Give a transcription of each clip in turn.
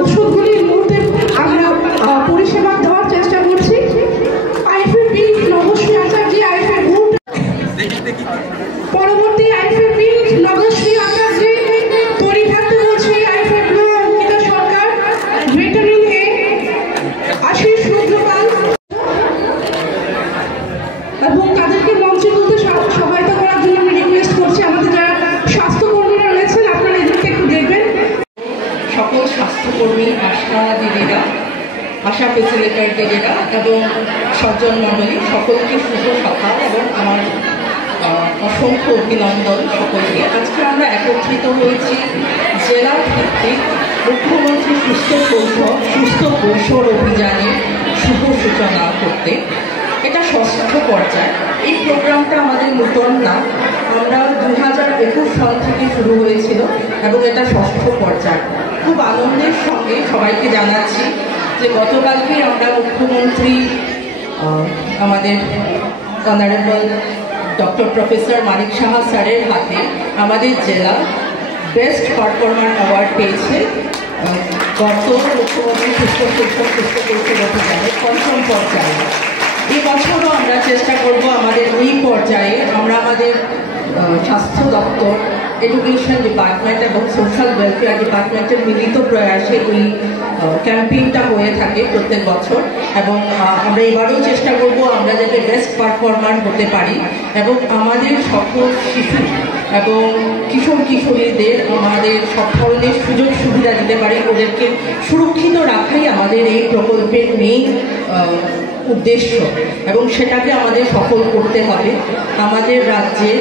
ওষুধগুলির মুহূর্তে আমরা পরিষেবা দেওয়ার চেষ্টা করছি। আইএফএপি নবশ্রী আচার্য আইএফএ গ্রুপ, পরবর্তী আইএফএপি নবশ্রী আচার্য তৈরি থাকতে বলছি। আইএফএ গ্রুপ অঙ্কিতা সরকার, ভেটারিন এ আশিস রুদ্রপাল এবং তাদেরকে মঞ্চে তুলতে সহায়তা করার জন্য আমি রিকোয়েস্ট করছি। আমাদের যারা স্বাস্থ্যকর্মীরা রয়েছেন আপনারা এদিকে একটু দেখবেন। সকল স্বাস্থ্যকর্মী, আশা দিদিরা, আশা ফেসিলিটার দিদিরা এবং সজ্জন মণ্ডলী সকলকে শুভ সকাল এবং আমার অসংখ্য অভিনন্দন সকলকে। আজকে আমরা একত্রিত হয়েছি জেলা ভিত্তিক মুখ্যমন্ত্রী সুস্থ কৈশোর অভিযানের শুভ সূচনা করতে। এটা ষষ্ঠ পর্যায়। এই প্রোগ্রামটা আমাদের নতুন না, আমরা 2021 সাল থেকে শুরু হয়েছিল এবং এটা ষষ্ঠ পর্যায়। খুব আনন্দের সঙ্গে সবাইকে জানাচ্ছি যে গতকালকে আমরা মুখ্যমন্ত্রী আমাদের honourable doctor professor Manik Saha স্যারের হাতে আমাদের জেলা বেস্ট পারফরমার অ্যাওয়ার্ড পেয়েছে গত মুখ্যমন্ত্রী সুস্থ কৈশোর অভিযানের পঞ্চম পর্যায়ে। এই বছরও আমরা চেষ্টা করব আমাদের এই পর্যায়ে আমরা আমাদের স্বাস্থ্য দপ্তর, এডুকেশন ডিপার্টমেন্ট এবং সোশ্যাল ওয়েলফেয়ার ডিপার্টমেন্টের মিলিত প্রয়াসে এই ক্যাম্পেইনটা হয়ে থাকে প্রত্যেক বছর এবং আমরা এবারেও চেষ্টা করব আমরা যাতে বেস্ট পারফরমার হতে পারি এবং আমাদের সকল শিশু এবং কিশোর কিশোরীদের আমাদের সব ধরনের সুযোগ সুবিধা দিতে পারি, ওদেরকে সুরক্ষিত রাখাই আমাদের এই প্রকল্পের মেইন উদ্দেশ্য এবং সেটাকে আমাদের সফল করতে হবে। আমাদের রাজ্যে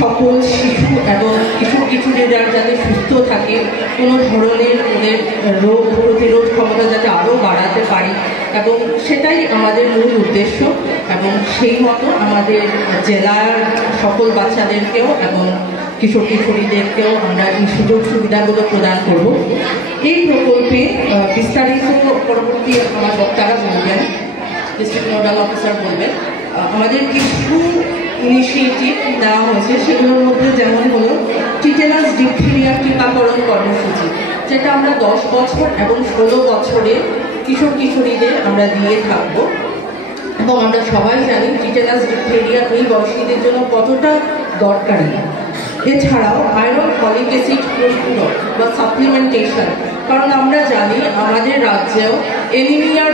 সকল শিশু এবং কিশোরীরা যাতে সুস্থ থাকে, কোনো ধরনের ওদের রোগ প্রতিরোধ ক্ষমতা যাতে আরও বাড়াতে পারি এবং সেটাই আমাদের মূল উদ্দেশ্য এবং সেই মতো আমাদের জেলার সকল বাচ্চাদেরকেও এবং কিশোর কিশোরীদেরকেও আমরা এই সুযোগ সুবিধাগুলো প্রদান করব। এই প্রকল্পে বিস্তারিত পরবর্তী আমার বক্তারা বলবেন, ডিস্ট্রিক্ট নোডাল অফিসার বলবেন। আমাদের কিছু ইনিশিয়েটিভ দেওয়া হয়েছে, সেগুলোর মধ্যে যেমন হলো টিটেনাস ডিপথেরিয়া টিকাকরণ কর্মসূচি, যেটা আমরা 10 বছর এবং 16 বছরের কিশোর কিশোরীদের আমরা দিয়ে থাকবো এবং আমরা সবাই জানি টিটেনাস ডিপথেরিয়া এই বয়সীদের জন্য কতটা দরকারি। এছাড়াও আয়রন ফলিক অ্যাসিড প্রস্তুত বা সাপ্লিমেন্টেশন, কারণ আমরা জানি আমাদের রাজ্যেও এনিমিয়ার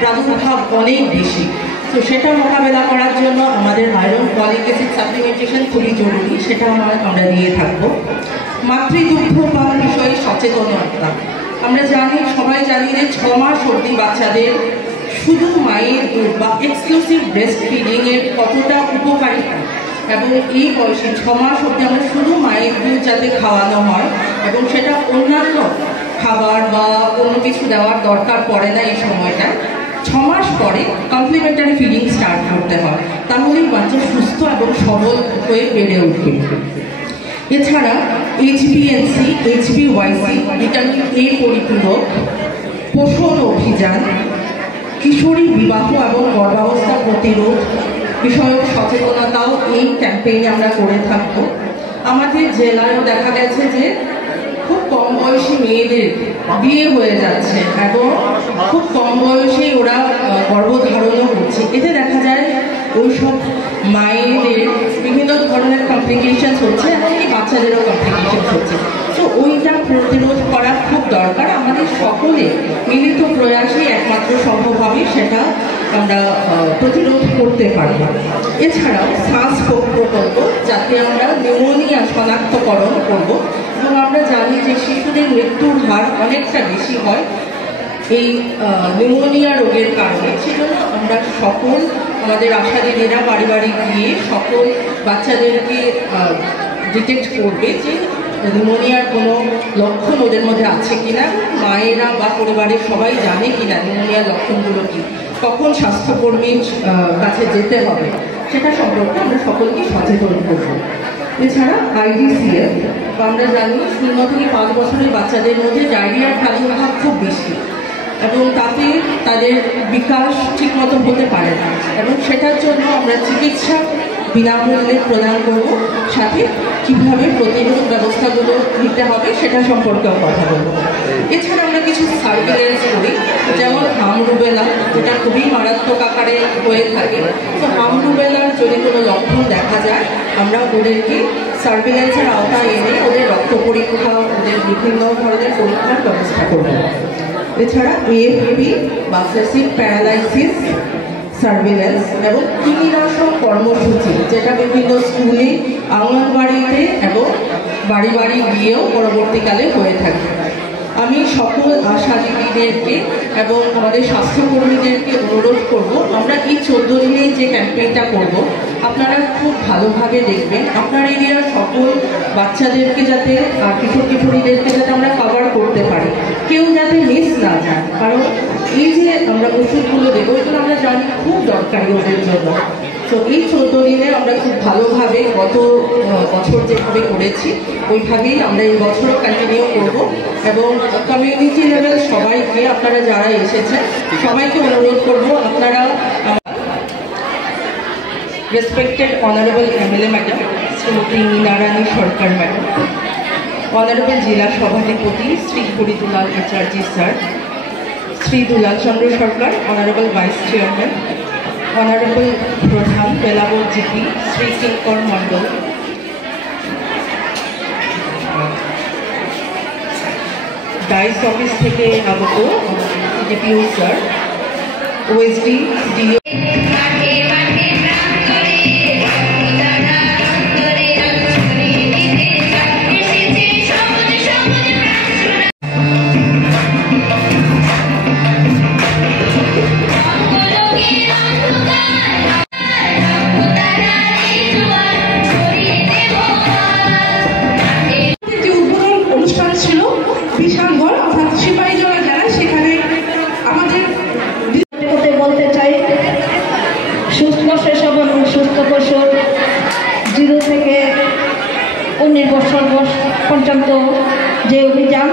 প্রাদুর্ভাব অনেক বেশি, তো সেটা মোকাবেলা করার জন্য আমাদের আয়রন ফলিক অ্যাসিড সাপ্লিমেন্টেশন খুবই জরুরি, সেটা আমরা দিয়ে থাকবো। মাতৃদুগ্ধপান বিষয়ে সচেতনতা, আমরা জানি সবাই জানি যে 6 মাস অবধি বাচ্চাদের শুধু মায়ের দুধ বা এক্সক্লুসিভ ব্রেস্ট ফিডিংয়ের কতটা উপকারিতা এবং এই বয়সে 6 মাস অবধি আমরা শুধু মায়ের দুধ যাতে খাওয়ানো হয় এবং সেটা অন্যান্য খাবার বা অন্য কিছু দেওয়ার দরকার পড়ে না। এই সময়টা 6 মাস পরে কমপ্লিমেন্টারি ফিডিং স্টার্ট করতে হয়, তাহলেই বাচ্চা সুস্থ এবং সবল হয়ে বেড়ে উঠবে। এছাড়া HbNc, HbYc, ভিটামিন A পরিপূরক, পোষণ অভিযান, কিশোরী বিবাহ এবং গর্ভাবস্থা প্রতিরোধ বিষয়ক সচেতনতাও এই ক্যাম্পেইনে আমরা করে থাকব। আমাদের জেলায়ও দেখা গেছে যে খুব কম বয়সী মেয়েদের বিয়ে হয়ে যাচ্ছে এবং খুব কম বয়সেই ওরা গর্ভধারণও করছে। এতে দেখা যায় ওইসব মায়েদের বিভিন্ন ধরনের কমপ্লিকেশনস হচ্ছে, এমনকি বাচ্চাদেরও কমপ্লিকেশনস হচ্ছে। তো ওইটা প্রতিরোধ করা খুব দরকার। আমাদের সকলে মিলিত প্রয়াসে একমাত্র সম্ভব হবে সেটা আমরা প্রতিরোধ করতে পারব। এছাড়াও শ্বাস প্রকল্প, যাতে আমরা নিউমোনিয়া শনাক্তকরণ করব এবং আমরা জানি যে শিশুদের মৃত্যুর হার অনেকটা বেশি হয় এই নিউমোনিয়া রোগের কারণে। সেজন্য আমরা সকল আমাদের আশা দিদিরা বাড়ি বাড়ি গিয়ে সকল বাচ্চাদেরকে ডিটেক্ট করবে যে নিউমোনিয়ার কোনো লক্ষণ ওদের মধ্যে আছে কিনা, মায়েরা বা পরিবারের সবাই জানে কিনা নিউমোনিয়ার লক্ষণগুলো কি। কখন স্বাস্থ্যকর্মীর কাছে যেতে হবে সেটা সম্পর্কে আমরা সকলকে সচেতন করব। এছাড়া IDCF আমরা জানি 0 থেকে 5 বছরের বাচ্চাদের মধ্যে ডায়রিয়ার প্রাদুর্ভাব খুব বেশি এবং তাতে তাদের বিকাশ ঠিকমতো হতে পারে না, এবং সেটার জন্য আমরা চিকিৎসা বিনামূল্যে প্রদান করব, সাথে কীভাবে প্রতিরোধ ব্যবস্থাগুলো নিতে হবে সেটা সম্পর্কেও কথা বলব। এছাড়া আমরা কিছু সার্ভিলেন্স করি, যেমন হাম রুবেলা, যেটা খুবই মারাত্মক আকারে হয়ে থাকে। তো হাম রুবেলার যদি কোনো লক্ষণ দেখা যায় আমরা ওদেরকে সার্ভিলেন্সের আওতায় এনে ওদের রক্ত পরীক্ষা, ওদের বিভিন্ন ধরনের পরীক্ষার ব্যবস্থা করব। এছাড়া AFP বা ফেসিভ প্যারালাইসিস সার্ভিলেন্স এবং কৃমিনাশক কর্মসূচি, যেটা বিভিন্ন স্কুলে, অঙ্গনবাড়িতে এবং বাড়ি বাড়ি গিয়েও পরবর্তীকালে হয়ে থাকে। আমি সকল আশা দিদিদেরকে এবং আমাদের স্বাস্থ্যকর্মীদেরকে অনুরোধ করব, আমরা এই 14 দিনে যে ক্যাম্পেইনটা করব আপনারা খুব ভালোভাবে দেখবেন। আপনার এরিয়ার সকল বাচ্চাদেরকে যাতে আর কিশোর কিশোরীদেরকে যাতে আমরা কভার করতে পারি, কেউ যাতে মিস না যায়, কারণ এই যে আমরা ওষুধগুলো দেবো এগুলো আমরা জানি খুব দরকারি ওদের জন্য। তো এই 14 দিনে আমরা খুব ভালোভাবে গত বছর যেভাবে করেছি ওইভাবেই আমরা এই বছরও কন্টিনিউ করব, এবং কমিউনিটি লেভেল সবাইকে, আপনারা যারা এসেছেন সবাইকে অনুরোধ করব, আপনারা respected honourable MLA madam Shrimati Minarani Sarkar madam, honourable জেলা সভাধিপতি Shri Haridulal HRG sir, Shri Dulal Chandra Sarkar honourable vice chairman, honourable প্রধান বেলাবর GP শ্রী কিঙ্কর মণ্ডল, ডাইস অফিস থেকে আগত DPO স্যার, OSD DO, পর্যন্ত যে অভিযান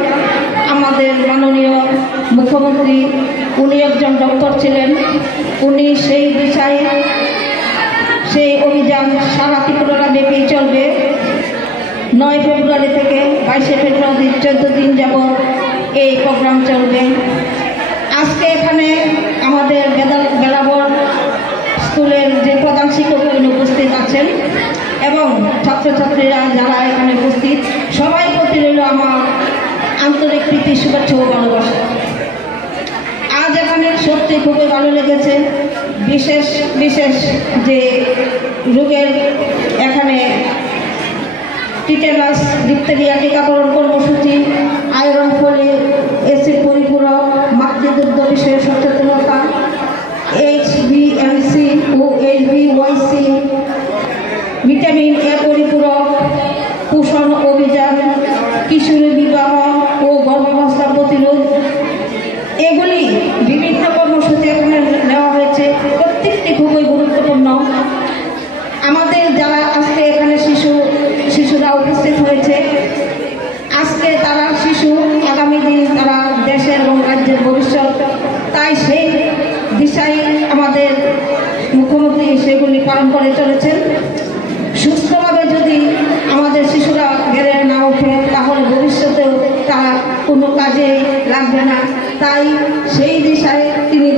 আমাদের মাননীয় মুখ্যমন্ত্রী, উনি একজন ডক্টর ছিলেন, উনি সেই বিষয়ে সেই অভিযান সারা ত্রিপুরা ব্যাপী চলবে। 9 ফেব্রুয়ারি থেকে 22 ফেব্রুয়ারি 14 দিন যাবৎ এই প্রোগ্রাম চলবে। আজকে এখানে আমাদের বেলাবর স্কুলের যে প্রধান শিক্ষক উপস্থিত আছেন এবং ছাত্রছাত্রীরা যারা এখানে উপস্থিত, সবাই প্রতি রইল আমার আন্তরিক প্রীতি, শুভেচ্ছা ও ভালোবাসা। আজ এখানে সত্যি খুবই ভালো লেগেছে। বিশেষ বিশেষ যে রোগের এখানে টিটেনাস, ডিপথেরিয়া টিকাকরণ কর্মসূচি, আয়রন ফলি, অ্যাসিড পরিপূরক, মাতৃদুগ্ধ বিষয়ে সচেতনতা, HbA1c O HbYc, vitamin A পরিপূরক, পোষণ অভিযান, কিশোরী বিবাহ ও গর্ভাবস্থা প্রতিরোধ, এগুলি বিভিন্ন কর্মসূচি এখানে নেওয়া হয়েছে। প্রত্যেকটি খুবই গুরুত্বপূর্ণ। আমাদের যারা আজকে এখানে শিশুরা উপস্থিত হয়েছে, আজকে তারা শিশু, আগামী দিন তারা দেশের এবং রাজ্যের ভবিষ্যৎ। তাই সেই দিশায় আমাদের মুখ্যমন্ত্রী সেগুলি পালন করে চলেছেন। সুস্থভাবে যদি আমাদের শিশুরা বেড়ে না ওঠে তাহলে ভবিষ্যতেও তারা কোনো কাজে লাগবে না। তাই সেই দিশায় তিনি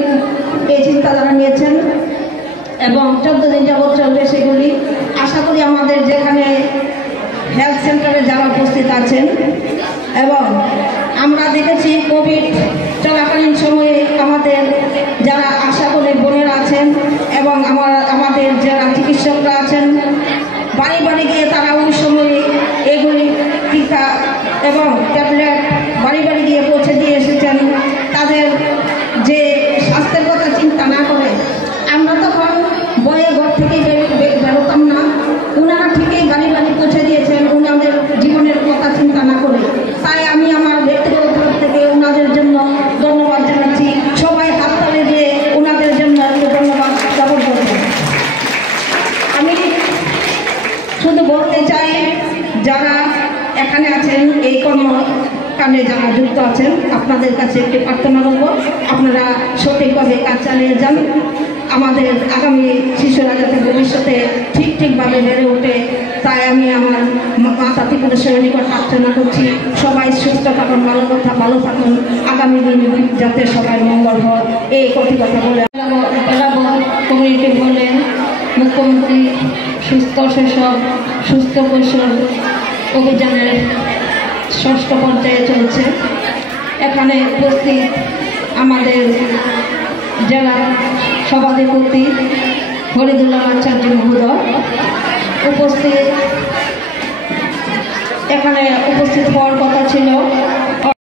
এই চিন্তাধারা নিয়েছেন এবং 14 দিন যাবৎ চলবে সেগুলি। আশা করি আমাদের যেখানে হেলথ সেন্টারে যারা উপস্থিত আছেন, এবং আমরা দেখেছি কোভিড চলাকালীন সময়ে আমাদের যারা আশাকর্মী বোনেরা আছেন এবং আমাদের যারা চিকিৎসকরা আছেন, বাড়ি বাড়ি গিয়ে তারা ওই সময়ে এগুলি টিকা এবং ট্যাবলেট বাড়ি বাড়ি গিয়ে পৌঁছে দিয়ে এসেছেন। তাদের যে স্বাস্থ্যের কথা চিন্তা না করে, আমরা তখন বয়ে ঘর থেকে বেরোতাম না, ওনারা ঠিকই বাড়ি বাড়ি পৌঁছে দিয়েছেন ওনাদের জীবনের কথা চিন্তা না করে। তাই আমি আমার ব্যক্তিগত তরফ থেকে ওনাদের জন্য ধন্যবাদ জানাচ্ছি। সবাই হাততালি দিয়ে ওনাদের জন্য এখানে যারা যুক্ত আছেন আপনাদের কাছে একটি প্রার্থনা করব, আপনারা সঠিকভাবে কাজ চালিয়ে যান। আমাদের আগামী শিশুরা যাতে ভবিষ্যতে ঠিকভাবে বেড়ে ওঠে, তাই আমি আমার মাতা ত্রিপুরেশ্বরের নিকট প্রার্থনা করছি। সবাই সুস্থ থাকুন, ভালো থাকুন, আগামী দিন যাতে সবাই মঙ্গল হয়, এই কথা বলে কমিউনিটি বলেন মুখ্যমন্ত্রী সুস্থ শৈশব সুস্থ কৈশোর অভিযানের 6ষ্ঠ পর্যায়ে চলছে। এখানে উপস্থিত আমাদের জেলা সভাধিপতি হরিদুল্লাহ আচার্য মহোদয় এখানে উপস্থিত হওয়ার কথা ছিল,